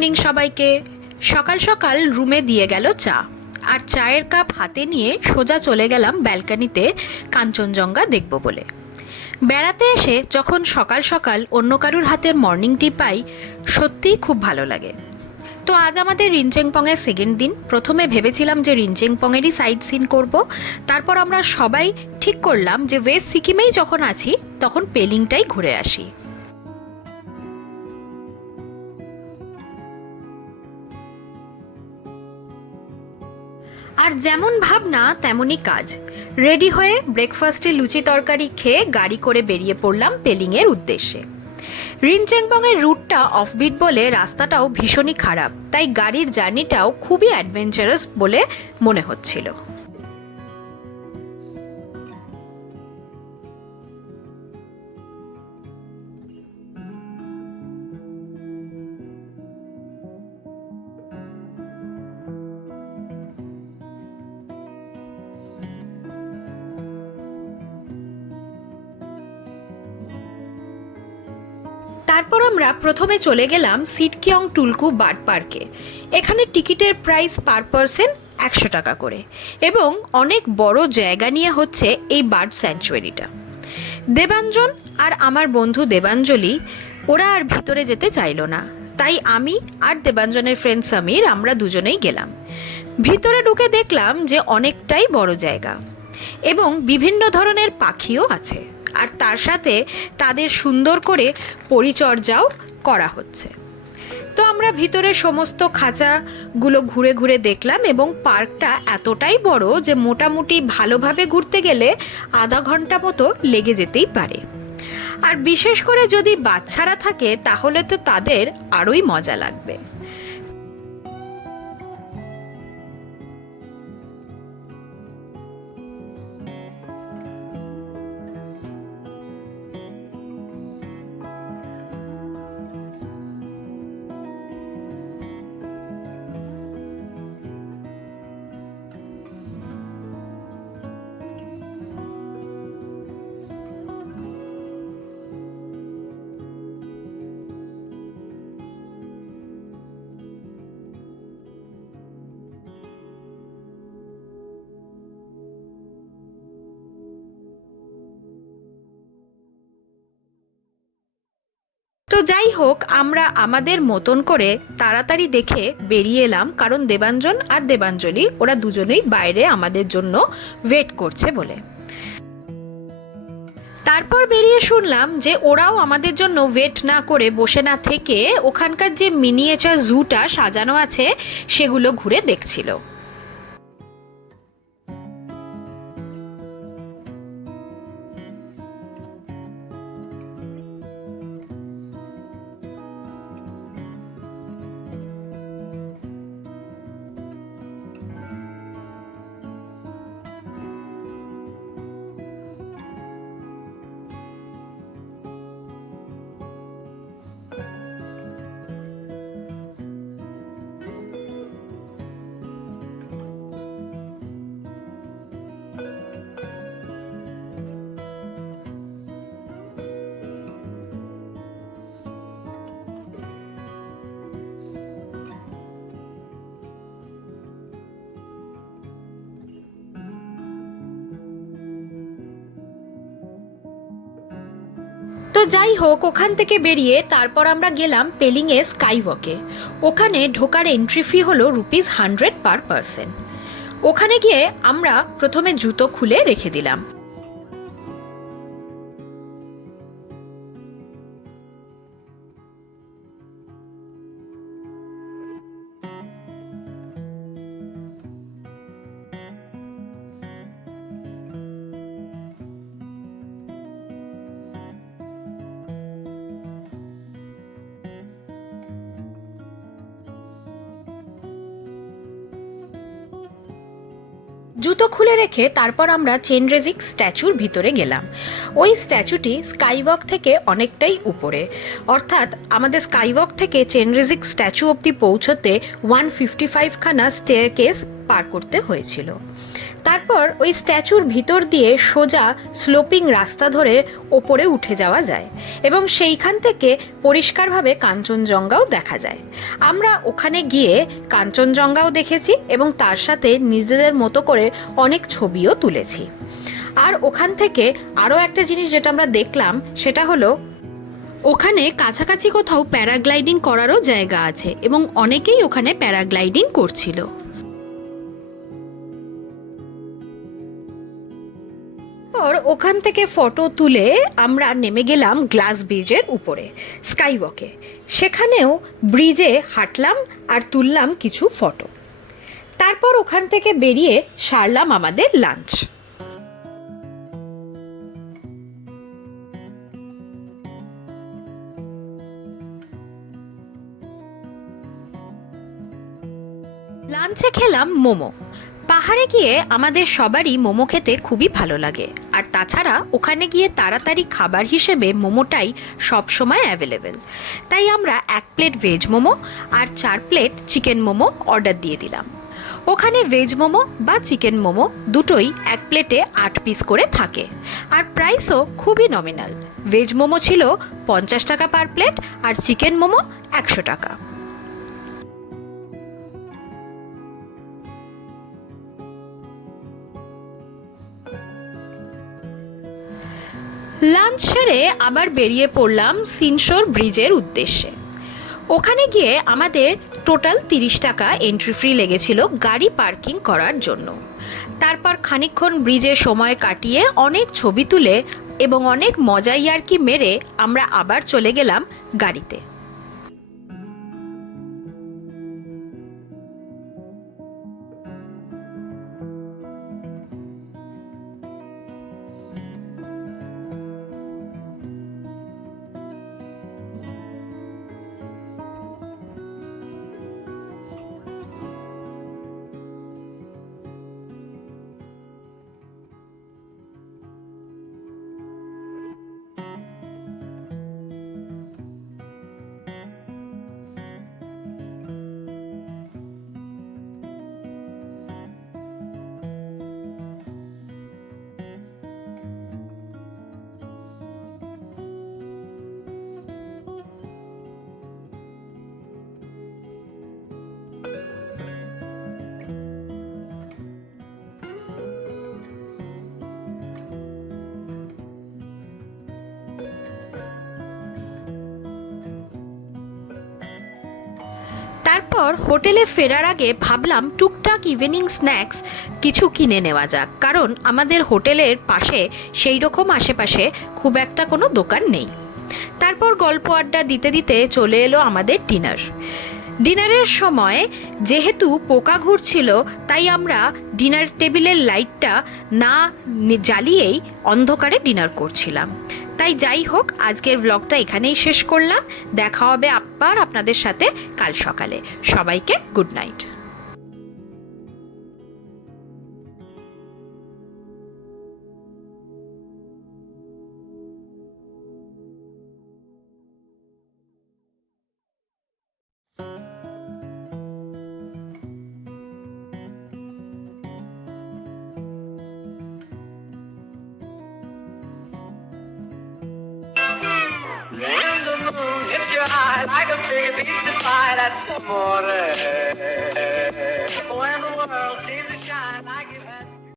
Morning সবাইকে। সকাল সকাল রুমে দিয়ে গেল চা, আর চায়ের কাপ হাতে নিয়ে সোজা চলে গেলাম ব্যালকনিতে কাঞ্চনজঙ্ঘা দেখব বলে। বেড়াতে এসে যখন সকাল সকাল অন্য কারুর হাতের মর্নিং টি পাই, সত্যিই খুব ভালো লাগে। তো আজ আমাদের রিনচেংপংয়ের সেকেন্ড দিন। প্রথমে ভেবেছিলাম যে রিনচেংপংয়েরই সাইট সিন করব, তারপর আমরা সবাই ঠিক করলাম যে ওয়েস্ট সিকিমেই যখন আছি তখন পেলিংটাই ঘুরে আসি। আর যেমন ভাবনা তেমনই কাজ। রেডি হয়ে ব্রেকফাস্টে লুচি তরকারি খেয়ে গাড়ি করে বেরিয়ে পড়লাম পেলিংয়ের উদ্দেশ্যে। রিনচেংপংয়ের রুটটা অফবিট বলে রাস্তাটাও ভীষণই খারাপ, তাই গাড়ির জার্নিটাও খুবই অ্যাডভেঞ্চারাস বলে মনে হচ্ছিল। তারপর আমরা প্রথমে চলে গেলাম সিটকিয়ং টুলকু বার্ড পার্কে। এখানে টিকিটের প্রাইস পার পারসন 100 টাকা করে, এবং অনেক বড় জায়গা নিয়ে হচ্ছে এই বার্ড স্যাংচুয়ারিটা। দেবাঞ্জন আর আমার বন্ধু দেবাঞ্জলি ওরা আর ভিতরে যেতে চাইলো না, তাই আমি আর দেবাঞ্জনের ফ্রেন্ড সমীর আমরা দুজনেই গেলাম। ভিতরে ঢুকে দেখলাম যে অনেকটাই বড় জায়গা এবং বিভিন্ন ধরনের পাখিও আছে, আর তার সাথে তাদের সুন্দর করে পরিচর্যাও করা হচ্ছে। তো আমরা ভিতরে সমস্ত খাঁচাগুলো ঘুরে ঘুরে দেখলাম, এবং পার্কটা এতটাই বড় যে মোটামুটি ভালোভাবে ঘুরতে গেলে আধা ঘন্টা মতো লেগে যেতেই পারে। আর বিশেষ করে যদি বাচ্চারা থাকে তাহলে তো তাদের আরোই মজা লাগবে। তো যাই হোক, আমরা আমাদের মতন করে তাড়াতাড়ি দেখে বেরিয়ে এলাম, কারণ দেবাঞ্জন আর দেবাঞ্জলি ওরা দুজনেই বাইরে আমাদের জন্য ওয়েট করছে বলে। তারপর বেরিয়ে শুনলাম যে ওরাও আমাদের জন্য ওয়েট না করে বসে না থেকে ওখানকার যে মিনিয়েচার জুটা সাজানো আছে সেগুলো ঘুরে দেখছিল। তো যাই হোক, ওখান থেকে বেরিয়ে তারপর আমরা গেলাম পেলিংয়ে স্কাইওয়াকে। ওখানে ঢোকার এন্ট্রি ফি হলো ₹100 পার পারসন। ওখানে গিয়ে আমরা প্রথমে জুতো খুলে রেখে দিলাম। জুতো খুলে রেখে তারপর আমরা চেনরেজিক স্ট্যাচুর ভিতরে গেলাম। ওই স্ট্যাচুটি স্কাইওয়াক থেকে অনেকটাই উপরে, অর্থাৎ আমাদের স্কাইওয়াক থেকে চেনরেজিক স্ট্যাচু অবধি পৌঁছতে 155 খানা স্টেয়ারকেস পার করতে হয়েছিল। তারপর ওই স্ট্যাচুর ভিতর দিয়ে সোজা স্লোপিং রাস্তা ধরে ওপরে উঠে যাওয়া যায় এবং সেইখান থেকে পরিষ্কারভাবে কাঞ্চনজঙ্ঘাও দেখা যায়। আমরা ওখানে গিয়ে কাঞ্চনজঙ্ঘাও দেখেছি এবং তার সাথে নিজেদের মতো করে অনেক ছবিও তুলেছি। আর ওখান থেকে আরও একটা জিনিস যেটা আমরা দেখলাম সেটা হলো ওখানে কাছাকাছি কোথাও প্যারাগ্লাইডিং করারও জায়গা আছে এবং অনেকেই ওখানে প্যারাগ্লাইডিং করছিল। ওখান থেকে ফটো তুলে আমরা নেমে গেলাম গ্লাস ব্রিজের উপরে স্কাই ওয়াকে। সেখানেও ব্রিজে হাঁটলাম আর তুললাম কিছু ফটো। তারপর ওখান থেকে বেরিয়ে সারলাম আমাদের লাঞ্চ। লাঞ্চে খেলাম মোমো। পাহাড়ে গিয়ে আমাদের সবারই মোমো খেতে খুবই ভালো লাগে, আর তাছাড়া ওখানে গিয়ে তাড়াতাড়ি খাবার হিসেবে মোমোটাই সবসময় অ্যাভেলেবেল। তাই আমরা 1 প্লেট ভেজ মোমো আর 4 প্লেট চিকেন মোমো অর্ডার দিয়ে দিলাম। ওখানে ভেজ মোমো বা চিকেন মোমো দুটোই 1 প্লেটে 8 পিস করে থাকে, আর প্রাইসও খুবই নমিনাল। ভেজ মোমো ছিল 50 টাকা পার প্লেট আর চিকেন মোমো 100 টাকা। লাঞ্চ সেরে আবার বেরিয়ে পড়লাম সিনশোর ব্রিজের উদ্দেশ্যে। ওখানে গিয়ে আমাদের টোটাল 30 টাকা এন্ট্রি ফি লেগেছিল গাড়ি পার্কিং করার জন্য। তারপর খানিকক্ষণ ব্রিজে সময় কাটিয়ে অনেক ছবি তুলে এবং অনেক মজা ইয়ার্কি মেরে আমরা আবার চলে গেলাম গাড়িতে। তারপর হোটেলে ফেরার আগে ভাবলাম টুকটাক ইভিনিং স্ন্যাক্স কিছু কিনে নেওয়া যাক, কারণ আমাদের হোটেলের পাশে সেই রকম আশেপাশে খুব একটা কোনো দোকান নেই। তারপর গল্প আড্ডা দিতে দিতে চলে এলো আমাদের ডিনারের সময় যেহেতু পোকা ঘুরছিল তাই আমরা ডিনার টেবিলের লাইটটা না জ্বালিয়েই অন্ধকারে ডিনার করছিলাম। তাই যাই হোক, আজকের ব্লগটা এখানেই শেষ করলাম। দেখা হবে আবার আপনাদের সাথে কাল সকালে। সবাইকে good night. When the moon hits your eye like a big pizza pie, that's amore. When the world seems to shine